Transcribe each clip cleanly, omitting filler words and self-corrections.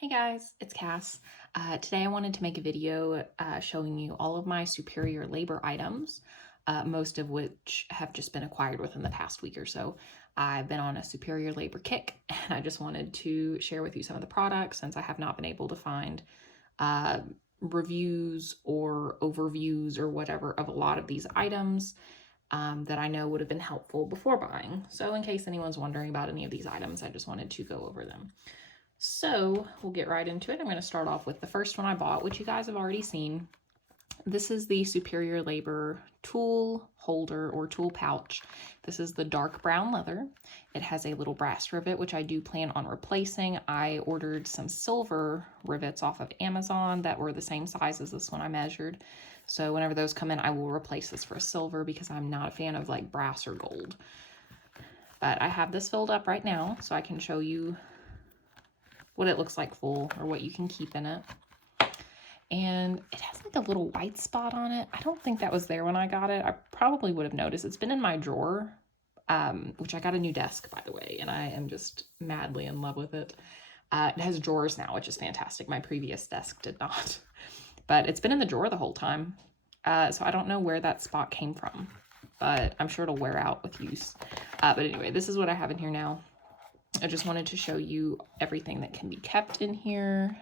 Hey guys, it's Cass. Today I wanted to make a video showing you all of my superior labor items, most of which have just been acquired within the past week or so. I've been on a superior labor kick and I just wanted to share with you some of the products since I have not been able to find reviews or overviews or whatever of a lot of these items that I know would have been helpful before buying. So in case anyone's wondering about any of these items, I just wanted to go over them. So we'll get right into it. I'm going to start off with the first one I bought, which you guys have already seen. This is the Superior Labor tool holder or tool pouch. This is the dark brown leather. It has a little brass rivet, which I do plan on replacing. I ordered some silver rivets off of Amazon that were the same size as this one I measured. So whenever those come in, I will replace this for a silver because I'm not a fan of like brass or gold. But I have this filled up right now so I can show you what it looks like full or what you can keep in it. And it has like a little white spot on it. I don't think that was there when I got it. I probably would have noticed. It's been in my drawer, which I got a new desk, by the way, and I am just madly in love with it. It has drawers now, which is fantastic. My previous desk did not, but it's been in the drawer the whole time. So I don't know where that spot came from, but I'm sure it'll wear out with use. But anyway, this is what I have in here now. I just wanted to show you everything that can be kept in here.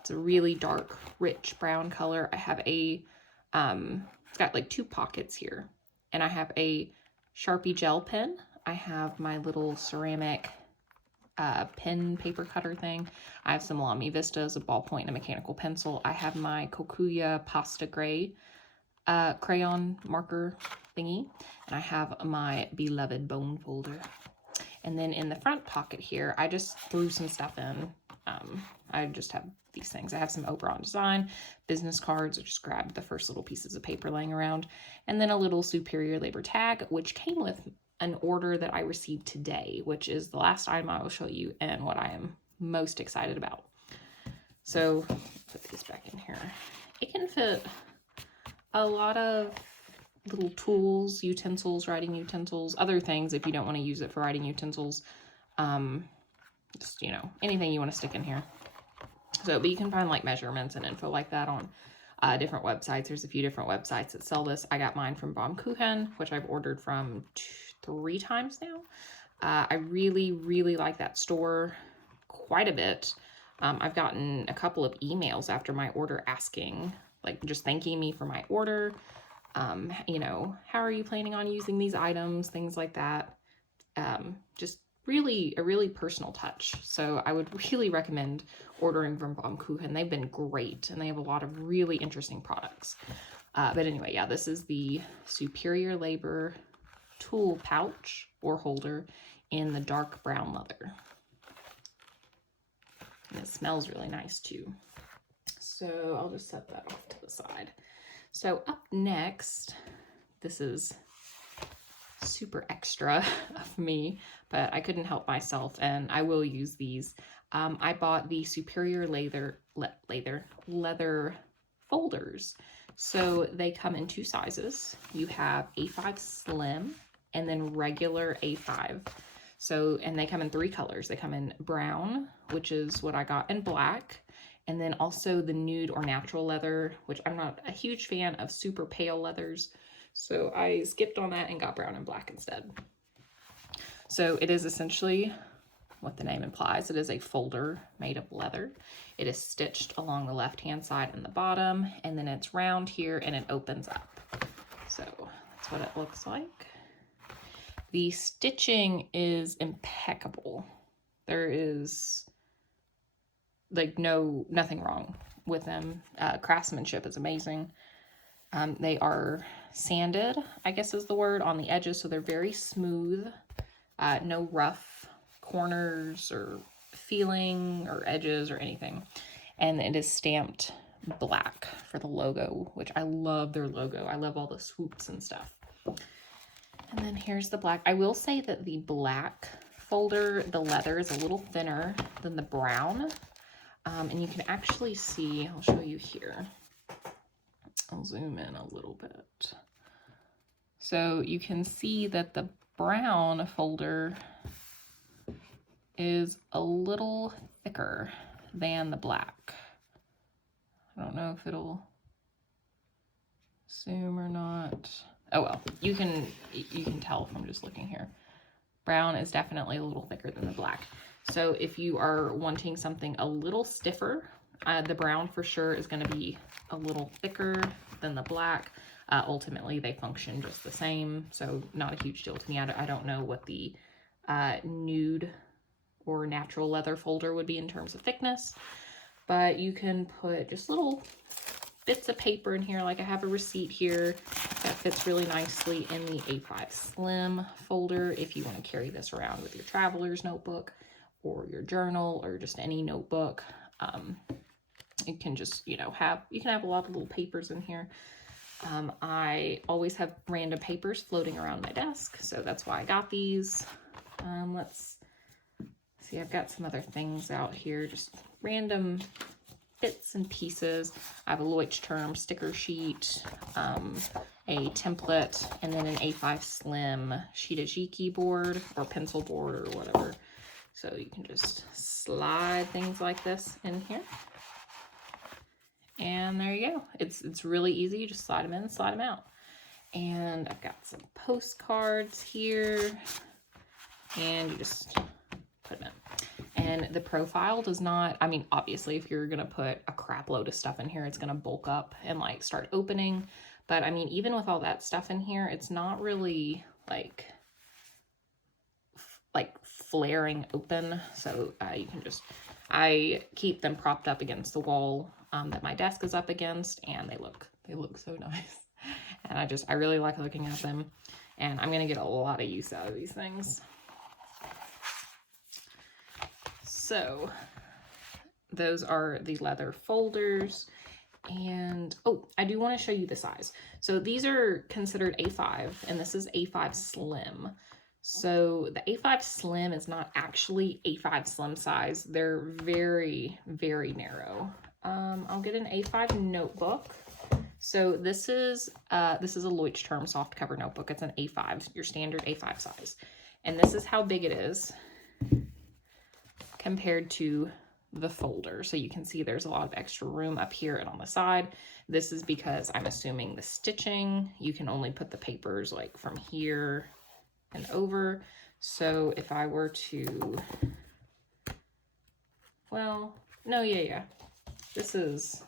It's a really dark, rich brown color. I have a, it's got like 2 pockets here. And I have a Sharpie gel pen. I have my little ceramic pen paper cutter thing. I have some Lamy Vistas, a ballpoint, and a mechanical pencil. I have my Kokuya Pasta Gray crayon marker thingy. And I have my beloved bone folder. And then in the front pocket here, I just threw some stuff in. I just have these things. I have some Oberon design, business cards. I just grabbed the first little pieces of paper laying around. And then a little Superior Labor tag, which came with an order that I received today, which is the last item I will show you and what I am most excited about. So put these back in here. It can fit a lot of little tools, utensils, writing utensils, other things if you don't want to use it for writing utensils. Just, you know, anything you want to stick in here. So, but you can find like measurements and info like that on different websites. There's a few different websites that sell this. I got mine from Baum-kuchen, which I've ordered from 3 times now. I really, really like that store quite a bit. I've gotten a couple of emails after my order asking, like just thanking me for my order. You know, how are you planning on using these items, things like that. Just really a really personal touch. So I would really recommend ordering from Baum-kuchen. They've been great and they have a lot of really interesting products. But anyway, yeah, this is the Superior Labor tool pouch or holder in the dark brown leather. And it smells really nice too. So I'll just set that off to the side. So up next, this is super extra of me, but I couldn't help myself and I will use these. I bought the Superior leather folders. So they come in 2 sizes. You have A5 Slim and then regular A5. So, and they come in 3 colors. They come in brown, which is what I got, and black. And then also the nude or natural leather, which I'm not a huge fan of super pale leathers. So I skipped on that and got brown and black instead. So it is essentially what the name implies. It is a folder made of leather. It is stitched along the left-hand side and the bottom, and then it's round here and it opens up. So that's what it looks like. The stitching is impeccable. There is like nothing wrong with them. Craftsmanship is amazing. They are sanded, I guess is the word, on the edges, so they're very smooth. No rough corners or feeling or edges or anything. And it is stamped black for the logo, which I love their logo. I love all the swoops and stuff. And then here's the black. I will say that the black folder, the leather is a little thinner than the brown. And you can actually see, I'll show you here. I'll zoom in a little bit. So you can see that the brown folder is a little thicker thicker than the black. I don't know if it'll zoom or not. Oh well, you can tell from just looking here. Brown is definitely a little thicker than the black. So if you are wanting something a little stiffer, the brown for sure is going to be a little thicker than the black. Ultimately, they function just the same, so not a huge deal to me. I don't know what the nude or natural leather folder would be in terms of thickness, but you can put just little bits of paper in here. Like I have a receipt here that fits really nicely in the A5 Slim folder if you want to carry this around with your traveler's notebook or your journal or just any notebook. It can just, you can have a lot of little papers in here. I always have random papers floating around my desk, so that's why I got these. Let's see, I've got some other things out here, just random bits and pieces. I have a Leuchtturm sticker sheet, a template, and then an A5 Slim Shidoji keyboard or pencil board or whatever. So you can just slide things like this in here. And there you go. It's really easy. You just slide them in, slide them out. And I've got some postcards here. And you just put them in. And the profile does not, I mean, obviously, if you're going to put a crap load of stuff in here, it's going to bulk up and like start opening. But I mean, even with all that stuff in here, it's not really like flaring open. So you can just, I keep them propped up against the wall that my desk is up against, and they look so nice. And I really like looking at them, and I'm gonna get a lot of use out of these things. So those are the leather folders. And oh, I do want to show you the size. So these are considered A5, and this is A5 Slim. So the A5 Slim is not actually A5 Slim size. They're very, very narrow. I'll get an A5 notebook. So this is a Leuchtturm softcover notebook. It's an A5, your standard A5 size. And this is how big it is compared to the folder. So you can see there's a lot of extra room up here and on the side. This is because I'm assuming the stitching, you can only put the papers like from here and over. So if I were to, well, no, yeah. This is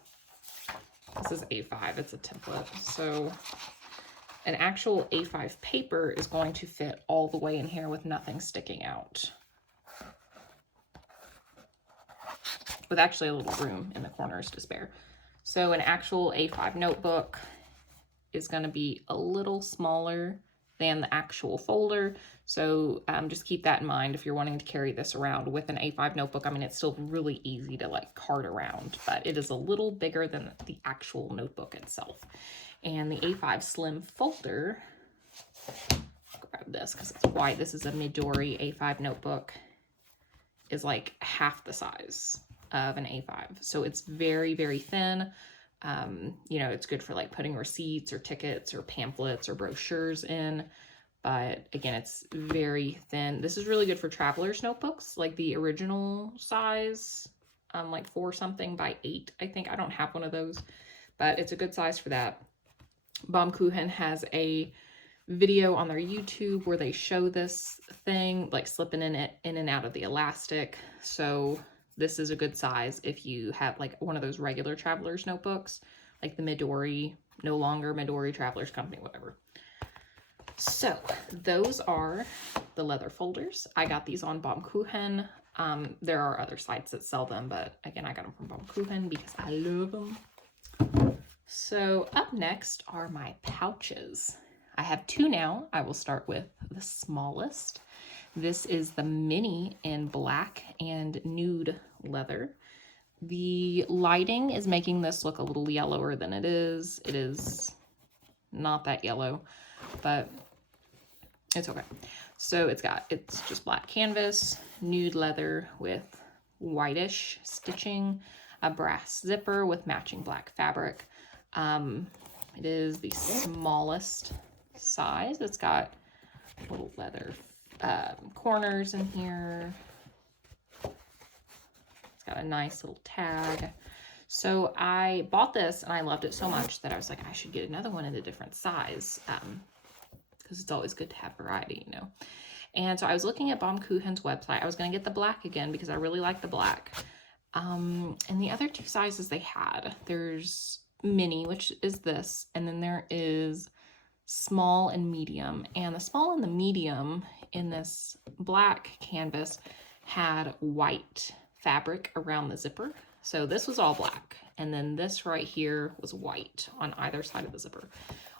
A5, it's a template. So an actual A5 paper is going to fit all the way in here with nothing sticking out. With actually a little room in the corners to spare. So an actual A5 notebook is going to be a little smaller than the actual folder. So just keep that in mind if you're wanting to carry this around with an A5 notebook. I mean, it's still really easy to like cart around, but it is a little bigger than the actual notebook itself. And the A5 Slim folder, I'll grab this because it's white. This is a Midori A5 notebook, is like half the size of an A5. So it's very, very thin. It's good for like putting receipts or tickets or pamphlets or brochures in, but again, it's very thin. This is really good for traveler's notebooks, like the original size, like 4 something by 8, I think. I don't have one of those, but it's a good size for that. Baum-kuchen has a video on their YouTube where they show this thing, like slipping in and out of the elastic. So this is a good size if you have like one of those regular traveler's notebooks, like the Midori, no longer Midori Travelers Company, whatever. So those are the leather folders. I got these on Baum-kuchen. There are other sites that sell them, but again, I got them from Baum-kuchen because I love them. So up next are my pouches. I have 2 now. I will start with the smallest. This is the mini in black and nude leather. The lighting is making this look a little yellower than it is. It is not that yellow, but it's okay. So it's just black canvas, nude leather with whitish stitching, a brass zipper with matching black fabric. It is the smallest size. It's got little leather corners in here. It's got a nice little tag. So I bought this and I loved it so much that I was like, I should get another one in a different size, because it's always good to have variety, you know. And so I was looking at Baum-kuchen's website. I was going to get the black again because I really like the black. And the other two sizes they had, there's mini, which is this, and then there is small and medium. And the small and the medium in this black canvas had white fabric around the zipper. So this was all black, and then this right here was white on either side of the zipper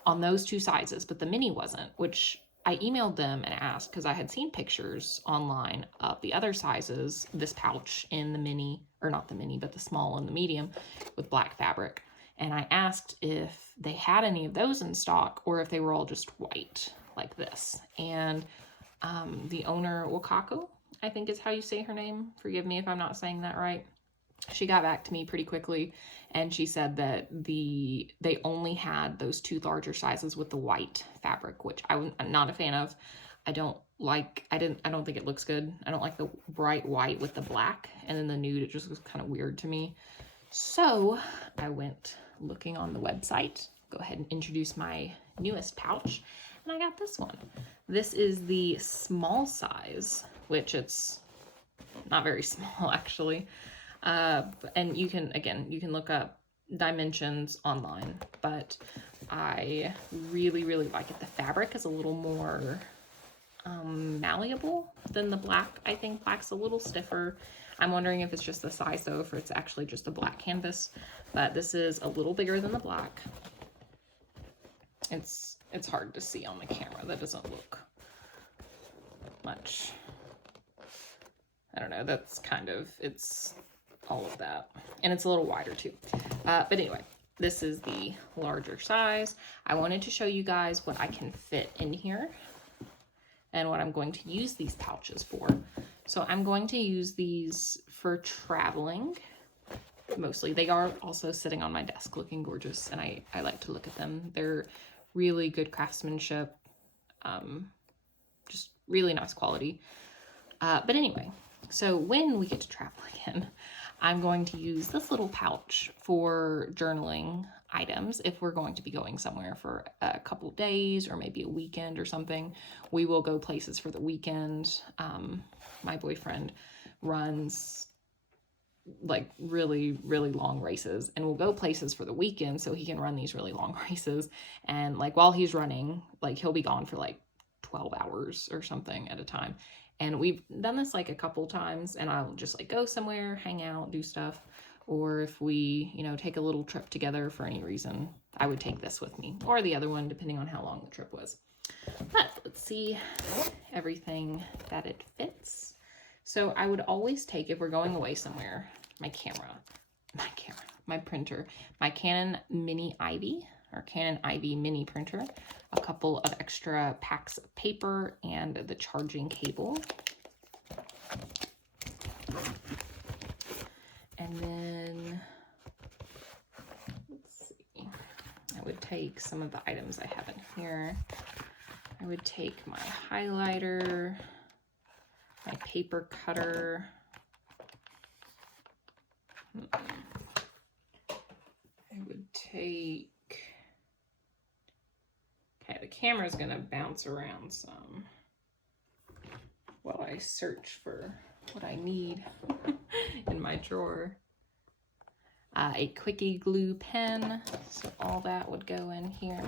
on those two sizes, but the mini wasn't, which I emailed them and asked because I had seen pictures online of the other sizes, this pouch in the mini, or not the mini, but the small and the medium with black fabric. And I asked if they had any of those in stock or if they were all just white like this. And the owner, Wakako, I think is how you say her name. Forgive me if I'm not saying that right. She got back to me pretty quickly and she said that they only had those two larger sizes with the white fabric, which I'm not a fan of. I don't think it looks good. I don't like the bright white with the black, and then the nude, it just was kind of weird to me. So I went looking on the website. Go ahead and introduce my newest pouch, and I got this one. This is the small size, which it's not very small actually. And you can look up dimensions online, but I really, really like it. The fabric is a little more malleable than the black. I think black's a little stiffer. I'm wondering if it's just the size though, if it's actually just a black canvas, but this is a little bigger than the black. It's hard to see on the camera. That doesn't look much. I don't know. That's kind of, it's all of that. And it's a little wider too. But anyway, this is the larger size. I wanted to show you guys what I can fit in here and what I'm going to use these pouches for. So I'm going to use these for traveling mostly. They are also sitting on my desk looking gorgeous, and I like to look at them. They're really good craftsmanship, just really nice quality. But anyway, so when we get to travel again, I'm going to use this little pouch for journaling items. If we're going to be going somewhere for a couple of days or maybe a weekend or something, we will go places for the weekend. My boyfriend runs like really, really long races, and we'll go places for the weekend so he can run these really long races. And like while he's running, like he'll be gone for like 12 hours or something at a time. And we've done this like a couple times, and I'll just like go somewhere, hang out, do stuff. Or if we, you know, take a little trip together for any reason, I would take this with me, or the other one, depending on how long the trip was. But let's see everything that it fits. So I would always take, if we're going away somewhere, my printer, my Canon Mini Ivy, or Canon Ivy Mini printer, a couple of extra packs of paper, and the charging cable. And then, let's see, I would take some of the items I have in here. I would take my highlighter, my paper cutter, I would take, okay, the camera's gonna bounce around some while I search for what I need in my drawer. A quickie glue pen, so all that would go in here.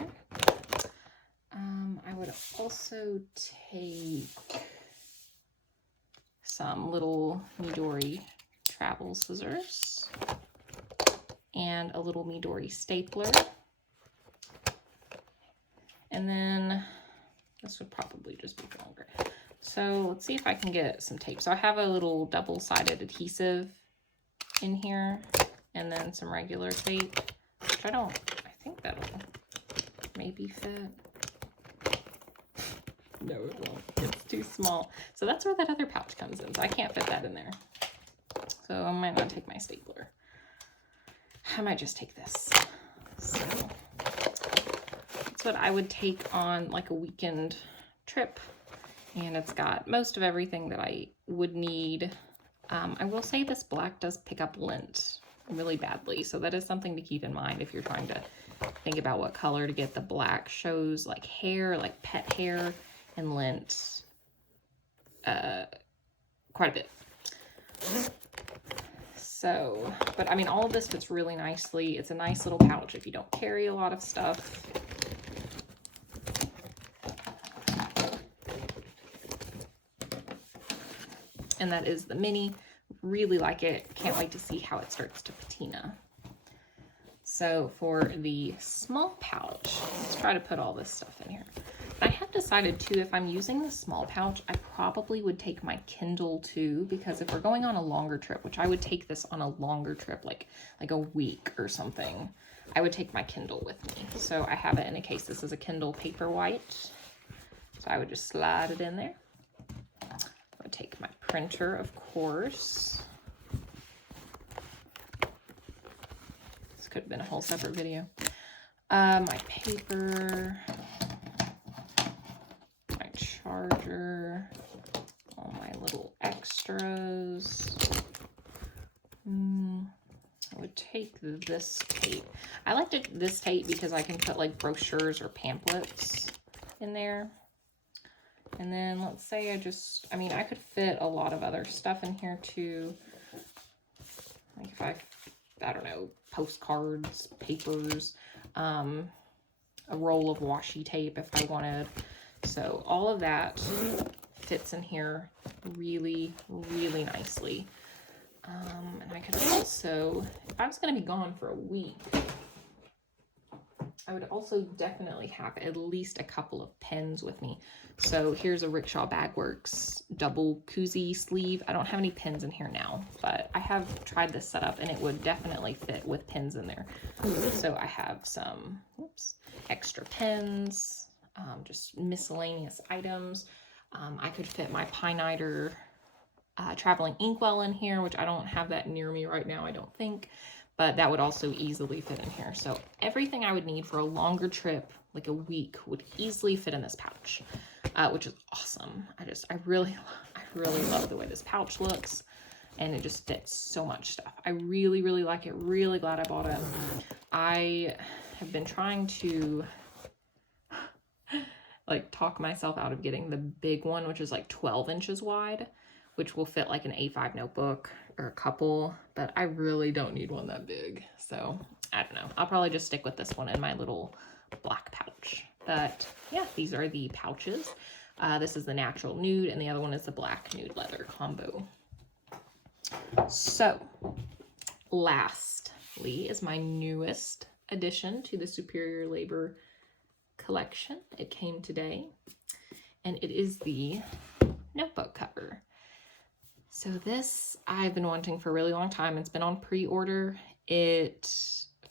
I would also take some little Midori travel scissors and a little Midori stapler. And then this would probably just be longer. So let's see if I can get some tape. So I have a little double-sided adhesive in here, and then some regular tape, which I think that'll maybe fit. No, it won't. It's too small. So that's where that other pouch comes in. So I can't fit that in there. So I might not take my stapler. I might just take this. So that's what I would take on like a weekend trip. And it's got most of everything that I would need I will say this black does pick up lint really badly, so that is something to keep in mind if you're trying to think about what color to get. The black shows like hair, like pet hair, and lint quite a bit. So, but I mean, all of this fits really nicely. It's a nice little pouch if you don't carry a lot of stuff. And that is the mini. Really like it. Can't wait to see how it starts to patina. So for the small pouch, let's try to put all this stuff in here. I have decided too, if I'm using the small pouch, I probably would take my Kindle too, because if we're going on a longer trip, which I would take this on a longer trip, like a week or something, I would take my Kindle with me. So I have it in a case. This is a Kindle Paperwhite. So I would just slide it in there. I would take my printer, of course. This could have been a whole separate video. My paper, my charger, all my little extras. I would take this tape. I like this tape because I can put like brochures or pamphlets in there. And then let's say I mean, I could fit a lot of other stuff in here too. Like if I don't know, postcards, papers, a roll of washi tape if I wanted. So all of that fits in here really, really nicely. And I could also, if I was going to be gone for a week, I would also definitely have at least a couple of pens with me. So here's a Rickshaw Bagworks double koozie sleeve. I don't have any pens in here now, but I have tried this setup and it would definitely fit with pens in there. So I have some extra pens, just miscellaneous items. I could fit my Pineider traveling inkwell in here, which I don't have that near me right now, I don't think. But that would also easily fit in here. So everything I would need for a longer trip, like a week, would easily fit in this pouch, which is awesome. I really love the way this pouch looks, and it just fits so much stuff. I really, really like it. Really glad I bought it. I have been trying to like talk myself out of getting the big one, which is like 12 inches wide, which will fit like an A5 notebook or a couple, but I really don't need one that big. So I don't know. I'll probably just stick with this one in my little black pouch. But yeah, these are the pouches. This is the natural nude and the other one is the black nude leather combo. So lastly is my newest addition to the Superior Labor collection. It came today and it is the notebook cover. So this I've been wanting for a really long time. It's been on pre-order. It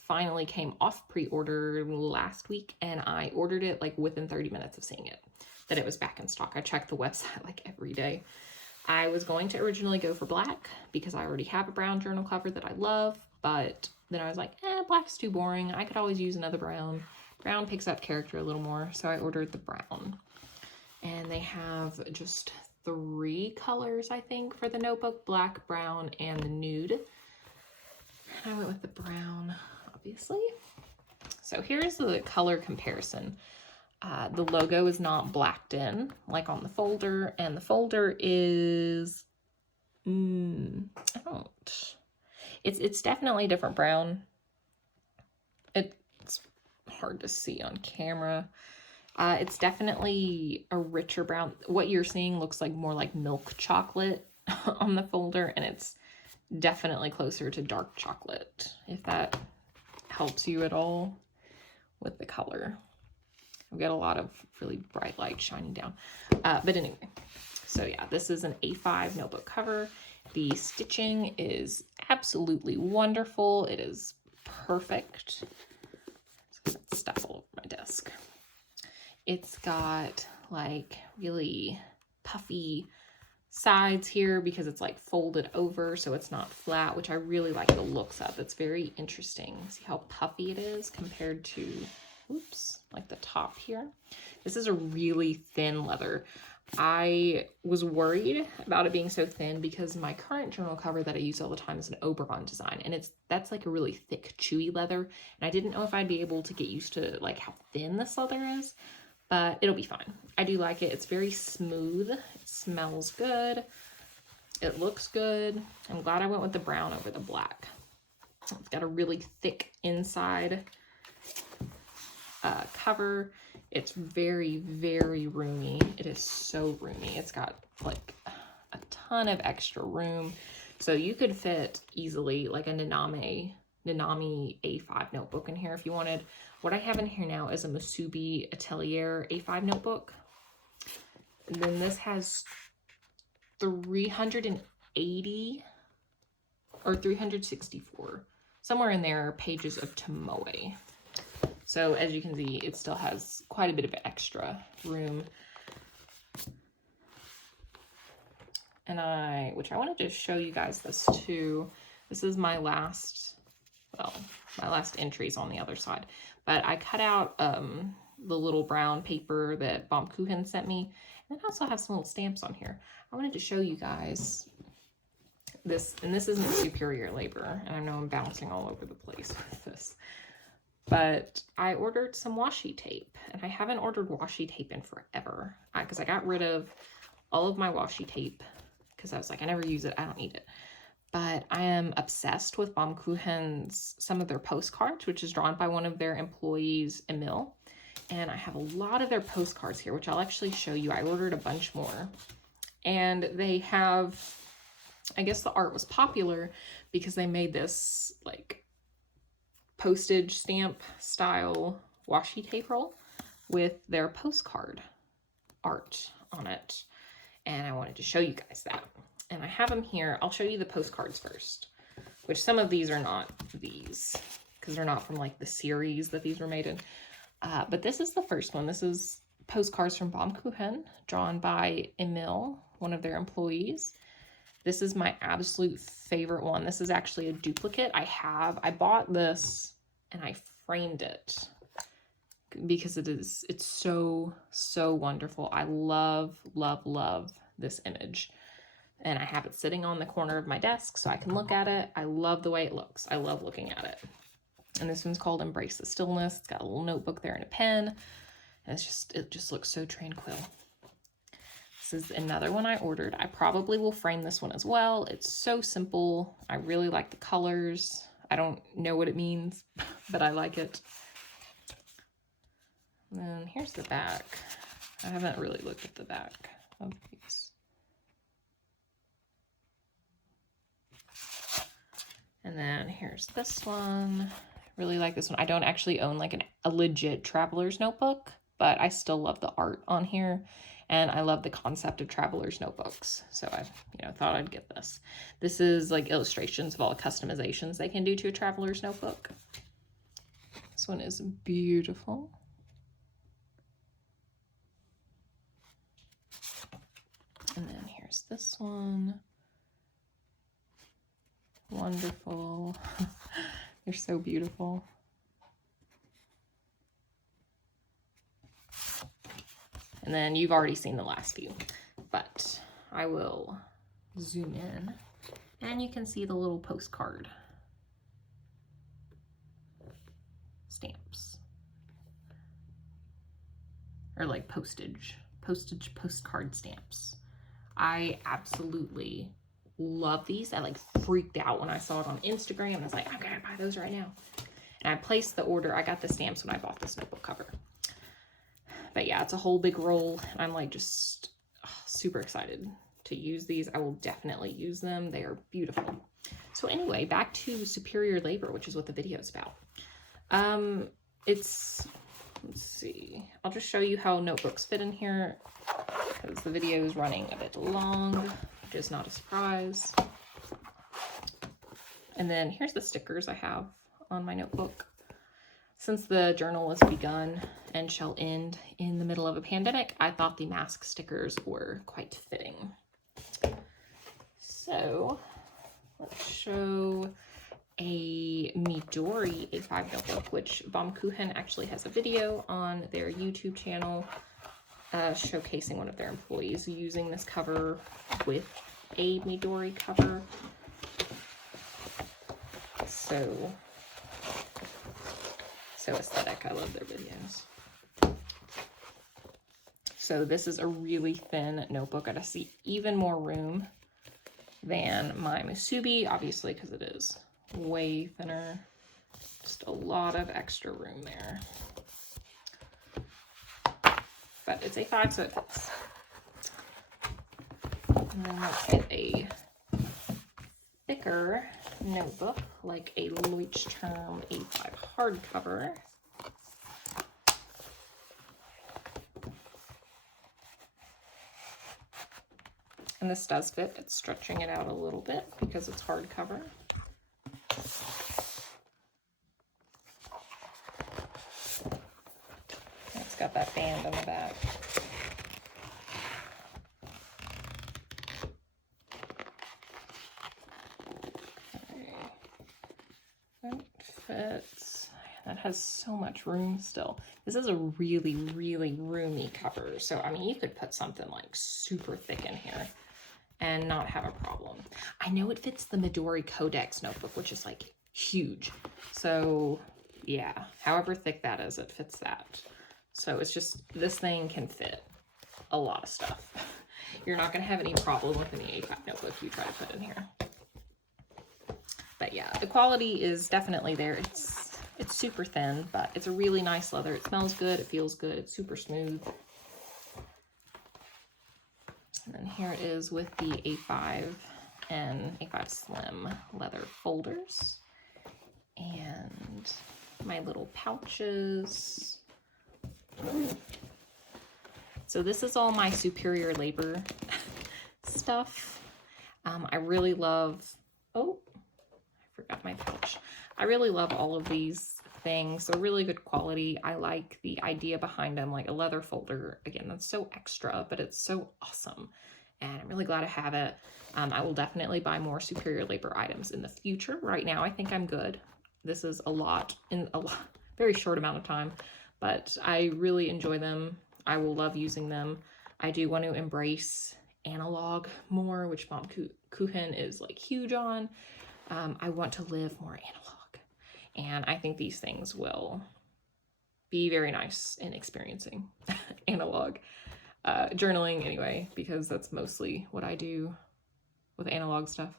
finally came off pre-order last week and I ordered it like within 30 minutes of seeing it, that it was back in stock. I checked the website like every day. I was going to originally go for black because I already have a brown journal cover that I love, but then I was like, black's too boring. I could always use another brown. Brown picks up character a little more, so I ordered the brown. And they have just 3 colors, I think, for the notebook: black, brown, and the nude. I went with the brown, obviously. So here's the color comparison. The logo is not blacked in like on the folder, and the folder is, it's definitely a different brown. It's hard to see on camera. It's definitely a richer brown. What you're seeing looks like more like milk chocolate on the folder, and it's definitely closer to dark chocolate, if that helps you at all with the color. I've got a lot of really bright light shining down. But anyway, so yeah, this is an A5 notebook cover. The stitching is absolutely wonderful. It is perfect. Let's stuff all over my desk. It's got like really puffy sides here because it's like folded over, so it's not flat, which I really like the looks of. It's very interesting. See how puffy it is compared to, like the top here. This is a really thin leather. I was worried about it being so thin because my current journal cover that I use all the time is an Oberon design, and that's like a really thick, chewy leather, and I didn't know if I'd be able to get used to like how thin this leather is, but it'll be fine. I do like it. It's very smooth. It smells good. It looks good. I'm glad I went with the brown over the black. It's got a really thick inside cover. It's very, very roomy. It is so roomy. It's got like a ton of extra room. So you could fit easily like a Nanami A5 notebook in here if you wanted. What I have in here now is a Musubi Atelier A5 notebook. And then this has 380 or 364, somewhere in there, pages of Tomoe. So as you can see, it still has quite a bit of extra room. And which I wanted to show you guys this too. This is my last, well, my last entries on the other side. But I cut out the little brown paper that Baum-kuchen sent me. And I also have some little stamps on here. I wanted to show you guys this, and this isn't superior labor. And I know I'm bouncing all over the place with this. But I ordered some washi tape, and I haven't ordered washi tape in forever because I got rid of all of my washi tape because I was like, I never use it, I don't need it. But I am obsessed with Baum-kuchen's, some of their postcards, which is drawn by one of their employees, Emil. And I have a lot of their postcards here, which I'll actually show you. I ordered a bunch more. And they have, I guess the art was popular because they made this like postage stamp style washi tape roll with their postcard art on it. And I wanted to show you guys that. And I have them here. I'll show you the postcards first, which some of these are not these because they're not from like the series that these were made in. But this is the first one. This is postcards from Baum-kuchen, drawn by Emil, one of their employees. This is my absolute favorite one. This is actually a duplicate I bought this and I framed it because it's so, so wonderful. I love, love, love this image. And I have it sitting on the corner of my desk so I can look at it. I love the way it looks. I love looking at it. And this one's called Embrace the Stillness. It's got a little notebook there and a pen. And it just looks so tranquil. This is another one I ordered. I probably will frame this one as well. It's so simple. I really like the colors. I don't know what it means, but I like it. And then here's the back. I haven't really looked at the back of these. And then here's this one. I really like this one. I don't actually own like a legit traveler's notebook, but I still love the art on here. And I love the concept of traveler's notebooks. So I, thought I'd get this. This is like illustrations of all the customizations they can do to a traveler's notebook. This one is beautiful. And then here's this one. Wonderful. They're so beautiful. And then you've already seen the last few, but I will zoom in and you can see the little postcard stamps, or like postage postcard stamps. I absolutely love these. I like freaked out when I saw it on Instagram. I was like, I'm gonna buy those right now. And I placed the order. I got the stamps when I bought this notebook cover. But yeah, it's a whole big roll. And I'm like just super excited to use these. I will definitely use them. They are beautiful. So anyway, back to superior labor, which is what the video is about. Let's see. I'll just show you how notebooks fit in here because the video is running a bit long, which is not a surprise. And then here's the stickers I have on my notebook. Since the journal was begun and shall end in the middle of a pandemic, I thought the mask stickers were quite fitting. So let's show a Midori A5 notebook, which Baum-kuchen actually has a video on their YouTube channel showcasing one of their employees using this cover with a Midori cover. So aesthetic. I love their videos. So this is a really thin notebook. I see even more room than my Musubi, obviously, because it is way thinner. Just a lot of extra room there. But it's A5, so it fits. And then let's get a thicker notebook, like a Leuchtturm A5 hardcover. And this does fit. It's stretching it out a little bit because it's hardcover. It's got that band on the back. That fits. That has so much room still. This is a really, really roomy cover. So, I mean, you could put something like super thick in here and not have a problem. I know it fits the Midori Codex notebook, which is like huge. So yeah, however thick that is, it fits that. So it's just, this thing can fit a lot of stuff. You're not gonna have any problem with any A5 notebook you try to put in here. But yeah, the quality is definitely there. It's super thin, but it's a really nice leather. It smells good, it feels good, it's super smooth. And then here it is with the A5 and A5 Slim leather folders. And my little pouches. So this is all my superior labor stuff. I really love, oh, I forgot my pouch. I really love all of these things. They're really good quality. I like the idea behind them, like a leather folder. Again, that's so extra, but it's so awesome. And I'm really glad I have it. I will definitely buy more superior labor items in the future. Right now, I think I'm good. This is a lot in a very short amount of time, but I really enjoy them. I will love using them. I do want to embrace analog more, which Baum-kuchen is like huge on. I want to live more analog. And I think these things will be very nice in experiencing analog journaling anyway, because that's mostly what I do with analog stuff.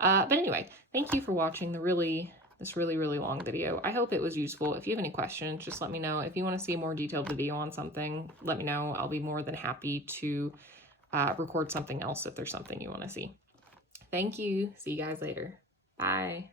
But anyway, thank you for watching this really long video. I hope it was useful. If you have any questions, just let me know. If you want to see a more detailed video on something, let me know. I'll be more than happy to record something else if there's something you want to see. Thank you. See you guys later. Bye.